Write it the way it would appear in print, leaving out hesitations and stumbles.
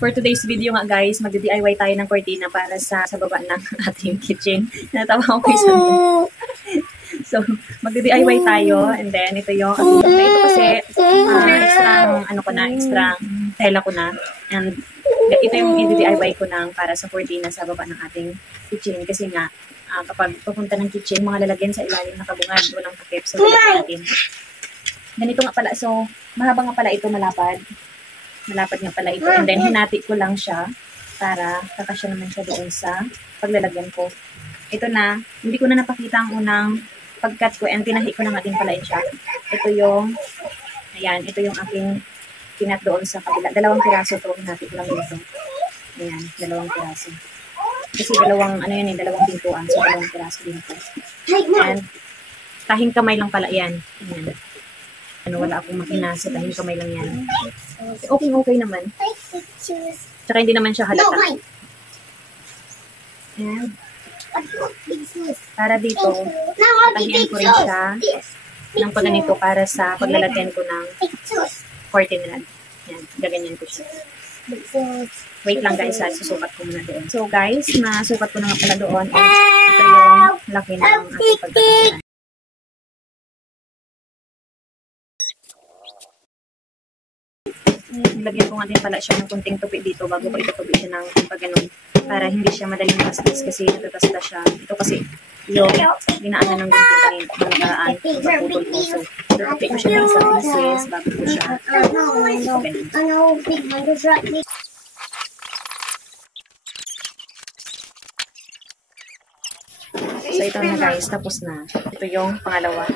For today's video nga guys, mag-DIY tayo ng cortina para sa baba ng ating kitchen. Natawa ko kayo sa So, mag-DIY tayo and then ito yung ito kasi extra tela ko na and ito yung i-DIY ko ng para sa cortina sa baba ng ating kitchen kasi nga kapag pupunta ng kitchen, mga lalagyan sa ilalim na kabungad, walang takip sa lalagyan natin. Ganito nga pala, so mahaba nga pala ito, malapad nga pala ito. And then, hinati ko lang siya para kakasya naman siya doon sa paglalagyan ko. Ito na, hindi ko na napakita ang unang pagkat ko and tinahi ko na nga din pala siya. Ito yung, ayan, ito yung aking kinat doon sa kabila. 2 piraso to, hinati ko lang dito. Ayan, 2 piraso. Kasi 2 pintuan, so 2 piraso dito. And, tahing kamay lang pala yan. Ayan. Wala akong makina sa tahing kamay lang yan. Okay naman. Tsaka hindi naman siya halata. And, para dito, tahian ko rin siya ng pagganito para sa paglalagyan ko ng curtain rod. Yan, gaganyan ko siya. Wait lang guys, susukat ko muna doon. So guys, nasukat ko na nga pala doon. And ito yung laki ng ating pagkakasiran. Nilagyan ko nga din pala siya ng kunting tupi dito bago ko itutupi siya ng pagganon para hindi siya madaling mastis kasi natatasta siya. Ito kasi yung dinaanan ng gunting kanina ng nakaraan kung naputol ko. So, tutupi ko siya ng isang pieces bago ko siya pagganon. So, ito na guys. Tapos na. Ito yung pangalawa.